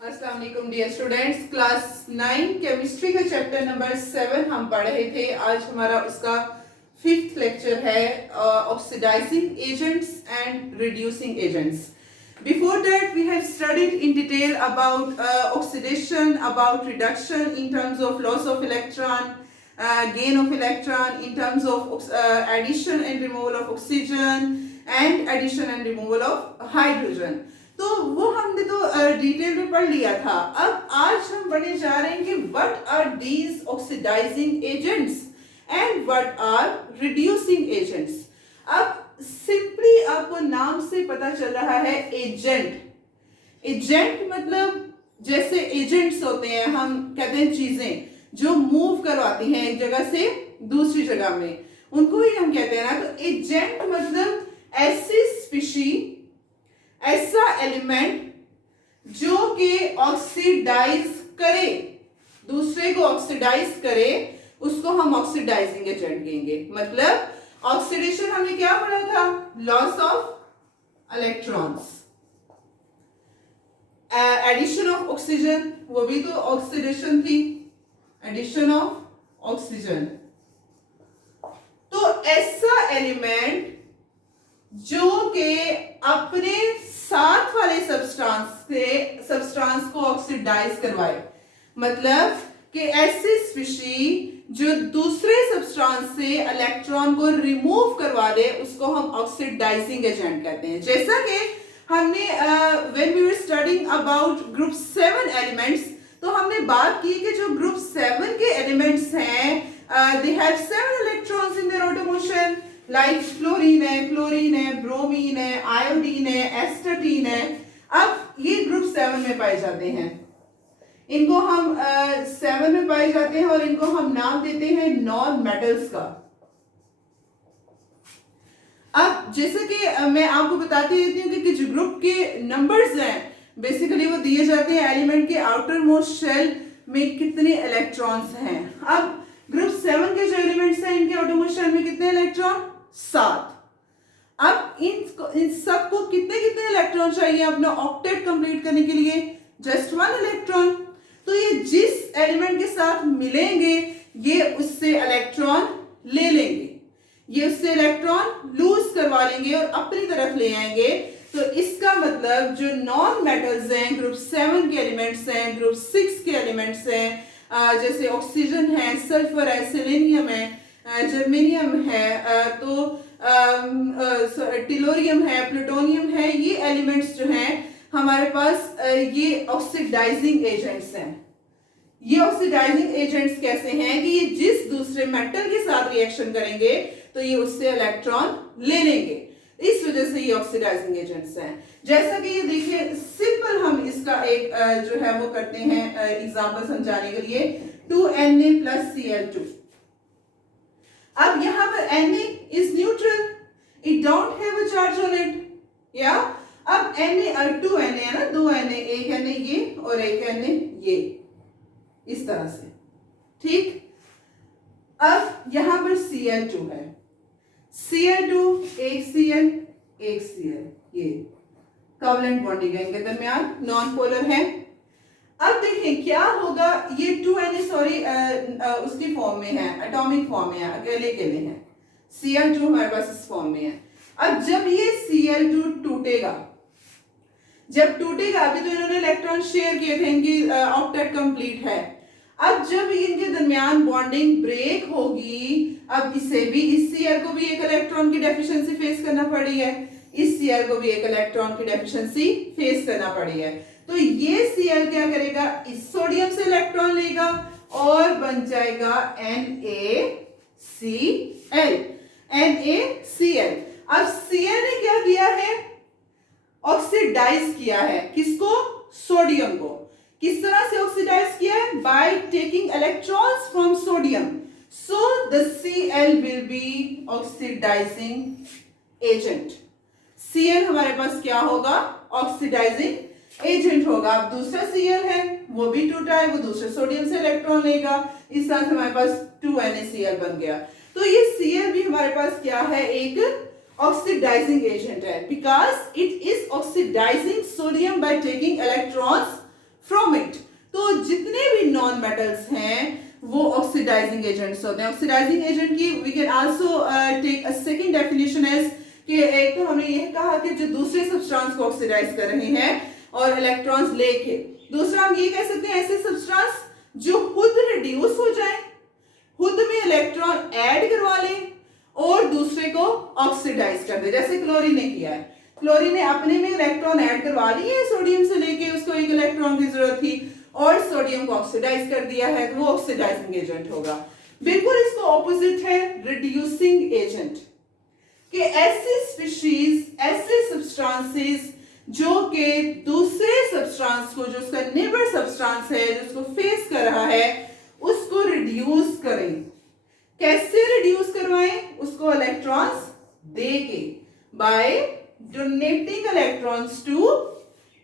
अस्सलाम वालेकुम dear students, class 9 chemistry का चैप्टर नंबर 7 हम पढ़ रहे थे। आज हमारा उसका 5th लेक्चर है, oxidising agents and reducing agents. Before that we have studied in detail about oxidation, about reduction in terms of loss of electron, gain of electron, in terms of addition and removal of oxygen and addition and removal of hydrogen. तो वो हमने तो detail में पढ़ लिया था. अब आज हम पढ़ने जा रहे हैं कि what are these oxidising agents and what are reducing agents. अब सिंपली आपको नाम से पता चल रहा है एजेंट. एजेंट मतलब जैसे एजेंट्स होते हैं, हम कहते हैं चीजें जो मूव करवाती हैं एक जगह से दूसरी जगह में, उनको ही हम कहते हैं ना. तो एजेंट मतलब ऐसी स्पीशी, ऐसा एलिमेंट जो कि ऑक्सीडाइज करे, दूसरे को ऑक्सीडाइज करे, उसको हम ऑक्सीडाइजिंग एजेंट कहेंगे. मतलब ऑक्सीडेशन हमने क्या पढ़ा था? Loss of electrons. Addition of oxygen, वो भी तो ऑक्सीडेशन थी, एडिशन ऑफ ऑक्सीजन. तो ऐसा एलिमेंट जो कि अपने साथ वाले सब्सटेंस को ऑक्सीडाइज करवाए, मतलब कि ऐसी स्पीशी जो दूसरे सब्सटेंस से इलेक्ट्रॉन को रिमूव करवा दे, उसको हम ऑक्सीडाइजिंग एजेंट कहते हैं. जैसा कि हमने when we were studying about group 7 elements, तो हमने बात की कि जो ग्रुप 7 के एलिमेंट्स हैं, they have 7 electrons in their auto motion, like fluorine है, क्लोरीन है, ब्रोमीन है, आयोडीन है, एस्टाटीन है. अब ये ग्रुप 7 में पाए जाते हैं. इनको हम 7 में पाए जाते हैं और इनको हम नाम देते हैं नॉन मेटल्स का. अब जैसे कि मैं आपको बताती रहती हूँ कि जो ग्रुप के नंबर्स हैं, बेसिकली वो दिए जाते हैं एलिमेंट के आउटर मोस्ट शेल में कितने इलेक्ट्रॉन्स हैं. अब ग्रुप 7 के जो एलिमेंट्स हैं, इनके आउटर मोस्ट शेल में कितने इलेक्ट्रॉन? 7. अब इन सबको कितने कितने इलेक्ट्रॉन चाहिए अपना ऑक्टेट कंप्लीट करने के लिए? Just 1 electron. तो ये जिस एलिमेंट के साथ मिलेंगे, ये उससे इलेक्ट्रॉन ले लेंगे, ये उससे इलेक्ट्रॉन लूज करवा लेंगे और अपनी तरफ ले आएंगे. तो इसका मतलब जो नॉन मेटल्स हैं, ग्रुप 7 के एलिमेंट्स हैं, ग्रुप 6 के एलिमेंट्स हैं, जैसे ऑक्सीजन है, सल्फर है, सेलेनियम है, जर्मेनियम है, तो टिलोरियम है, प्लूटोनियम है, ये एलिमेंट्स जो हैं हमारे पास, ये ऑक्सीडाइजिंग एजेंट्स हैं. ये ऑक्सीडाइजिंग एजेंट्स कैसे हैं कि ये जिस दूसरे मेटल के साथ रिएक्शन करेंगे तो ये उससे इलेक्ट्रॉन ले लेंगे. इस वजह से ये ऑक्सीडाइजिंग एजेंट्स हैं. जैसा कि ये देखिए, सिंपल हम इसका एक जो है वो करते हैं एग्जांपल समझाने के लिए. 2Na plus Cl2. अब यहां पर Na is neutral, it don't have a charge on it. या अब Na 2Na है ना, 2Na, एक Na ये और एक Na ये, इस तरह से. ठीक. अब यहां पर Cl2 है, Cl2, एक Cl, एक Cl, ये कोवलेंट बॉन्डिंग है इनके दरमियान, नॉन पोलर है. अब देखिए क्या होगा, ये 2Na सॉरी उसकी फॉर्म में है, एटॉमिक फॉर्म में है, अकेले अकेले है. Cl2 हमारे पास इस फॉर्म में है. अब जब ये Cl2 टूटेगा, जब टूटेगा, अभी तो इन्होंने इलेक्ट्रॉन शेयर किए थे, इनकी ऑक्टेट कंप्लीट है. अब जब इनके दरमियान बॉन्डिंग ब्रेक होगी, अब इसे भी, इस Cl को भी एक इलेक्ट्रॉन की डेफिशिएंसी फेस करना पड़ी है, इस Cl को भी एक इलेक्ट्रॉन की डेफिशिएंसी फेस करना पड़ी है. तो ये Cl क्या करेगा? इस सोडियम से इलेक्ट्रॉन लेगा और बन जाएगा NaCl. NaCl. अब Cl ने क्या किया है? ऑक्सीडाइज किया है. किसको? सोडियम को. किस तरह से ऑक्सीडाइज किया है? By taking electrons from sodium. So the Cl will be oxidising agent. Cl हमारे पास क्या होगा? ऑक्सीडाइजिंग एजेंट होगा. अब दूसरा Cl है, वो भी टूटा है, वो दूसरे सोडियम से इलेक्ट्रॉन लेगा, इस तरह से हमारे पास 2NaCl बन गया. तो ये Cl भी हमारे पास क्या है? एक oxidizing agent है, because it is oxidizing sodium by taking electrons from non metals हैं वो ऑक्सीडाइजिंग एजेंट्स होते हैं। ऑक्सीडाइजिंग एजेंट की we can also take a second definition as कि एक तो हमने यह कहा कि जो दूसरे सब्सटेंस को ऑक्सीडाइज कर रहे हैं और इलेक्ट्रॉन्स लेके, दूसरा हम ये कह सकते हैं ऐसे सब्सटेंस जो खुद रिड्यूस हो जाए, खुद में इलेक्ट्रॉन ऐड करवा ले और दूसरे को ऑक्सीडाइज कर दे, जैसे क्लोरीन ने किया है। क्लोरीन ने अपने में इलेक्ट्रॉन ऐड करवा लिए है सोडियम से लेके, उसको एक इलेक्ट्रॉन की जरूरत थी और सोडियम को ऑक्सीडाइज कर दिया है, तो वो ऑक्सीडाइजिंग एजेंट होगा। बिल्कुल इसको ऑपोजिट है रिड्यूसिंग एजेंट, कि ऐसी स्पीशीज, ऐसे सब्सटेंसेस जो कि दूसरे सब्सटेंस को, जो उसका नेबर सब्सटेंस है, जो उसको फेस कर रहा है, उसको रिड्यूस करें। कैसे रिड्यूस करवाएं? उसको इलेक्ट्रॉन्स देके, by donating electrons to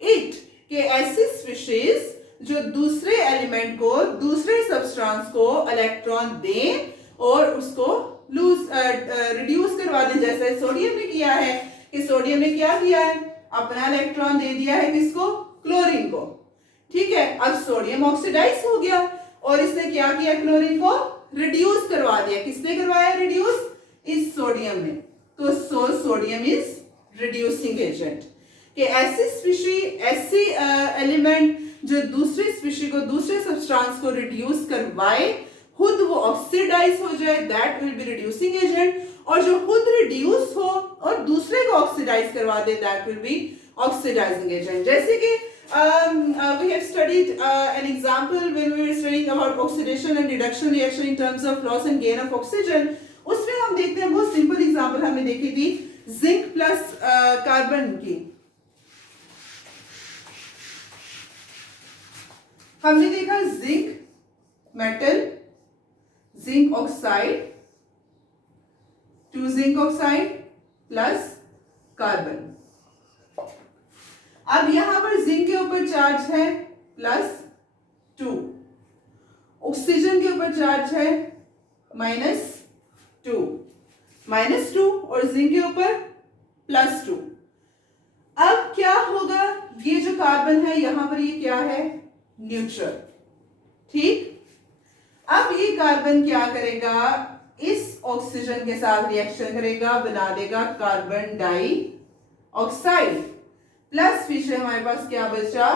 it, कि ऐसी स्पीशीज जो दूसरे एलिमेंट को, दूसरे सब्सटेंस को इलेक्ट्रॉन दें और उसको लूज रिड्यूस करवा दें, जैसे सोडियम ने किया है। कि सोडियम ने क्या किया है? अपना इलेक्ट्रॉन दे दिया है किसको? क्लोरीन को। ठीक है, अब सोडियम ऑक्सीडाइज हो गया और इसने क्या किया? क्लोरीन को रिड्यूस करवा दिया। किसने करवाया रिड्यूस? इस सोडियम ने। तो सोडियम इज रिड्यूसिंग एजेंट। कि ऐसी स्पीशी, ऐसी एलिमेंट जो दूसरी स्पीशी को, दूसरे सब्सटेंस को रिड्यूस करवाए, खुद वो ऑक्सीडाइज हो जाए, that will be reducing agent. और जो खुद रिड्यूस हो और दूसरे को ऑक्सीडाइज करवा दे, that will be oxidising agent. जैसे कि we have studied an example when we were studying about oxidation and reduction reaction in terms of loss and gain of oxygen। उसमें हम देखते हैं, बहुत सिंपल एग्जांपल हमने देखी थी जिंक प्लस कार्बन की। हमने देखा zinc metal, zinc oxide, 2 zinc oxide plus carbon. अब यहां पर जिंक के ऊपर चार्ज है +2, ऑक्सीजन के ऊपर चार्ज है -2, -2 और जिंक के ऊपर +2। अब क्या होगा? ये जो कार्बन है यहां पर, ये क्या है? न्यूट्रल। ठीक, अब ये कार्बन क्या करेगा? इस ऑक्सीजन के साथ रिएक्शन करेगा, बना देगा कार्बन डाइऑक्साइड। प्लस पीछे हमारे पास क्या बचा?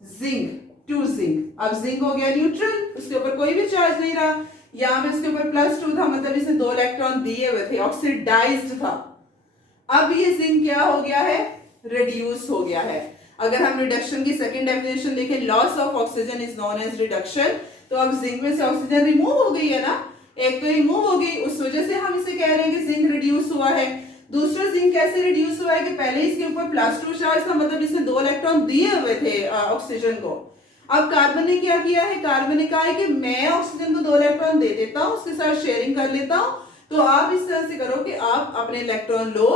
Zinc, 2 zinc. अब जिंक हो गया न्यूट्रल, उसके ऊपर कोई भी चार्ज नहीं रहा। यहां पे इसके ऊपर +2 था, मतलब इसे 2 इलेक्ट्रॉन दिए हुए थे, ऑक्सीडाइज्ड था। अब ये जिंक क्या हो गया है? रिड्यूस हो गया है। अगर हम रिडक्शन की सेकंड डेफिनेशन देखें, loss of oxygen is known as reduction, तो अब जिंक में से ऑक्सीजन रिमूव हो गई है ना, एक तो रिमूव हो गई, उस वजह से हम इसे कह रहे हैं कि जिंक रिड्यूस हुआ है। दूसरा जिंक कैसे रिड्यूस हुआ है? कि पहले इसके ऊपर +2 चार्ज था, मतलब इसने 2 इलेक्ट्रॉन दिए हुए थे ऑक्सीजन को। अब कार्बन ने क्या किया है? कार्बन ने कहा है कि मैं ऑक्सीजन को 2 इलेक्ट्रॉन दे देता हूं, उसके साथ शेयरिंग कर लेता हूं। तो आप इस तरह से करो कि आप अपने इलेक्ट्रॉन लो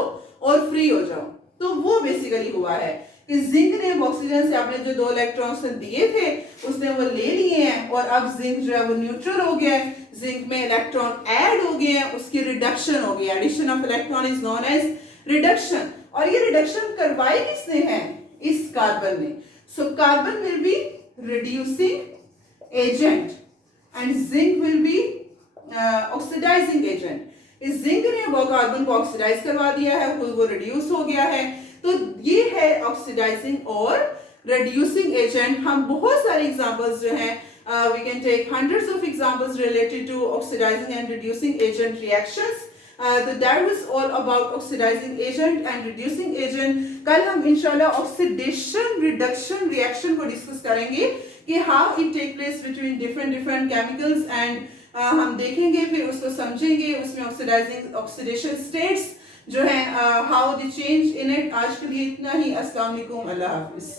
और फ्री हो जाओ। तो वो बेसिकली हुआ है कि जिंक ने ऑक्सीजन से अपने जो 2 इलेक्ट्रॉन्स दिए थे उसने वो ले लिए हैं और अब जिंक जो है वो न्यूट्रल हो गया है। जिंक में इलेक्ट्रॉन ऐड हो गए हैं, उसकी रिडक्शन हो गई। Addition of electron is known as reduction. और ये रिडक्शन करवाई किसने है? इस कार्बन ने। So carbon will be reducing agent and zinc will be oxidising agent. इस जिंक ने वो कार्बन को ऑक्सीडाइज करवा दिया है, वो रिड्यूस हो गया है। तो ये है ऑक्सीडाइजिंग और रिड्यूसिंग एजेंट। हम बहुत सारे एग्जांपल्स जो हैं, we can take hundreds of examples related to oxidizing and reducing agent reactions. So that was all about oxidizing agent and reducing agent. कल हम इंशाल्लाह oxidation reduction reaction को डिस्कस करेंगे कि how it take place between different chemicals and हम देखेंगे, फिर उसको समझेंगे, उसमें oxidation states जो है how they change in it। आज के लिए इतना ही। अस्सलाम वालेकुम, अल्लाह हाफिज।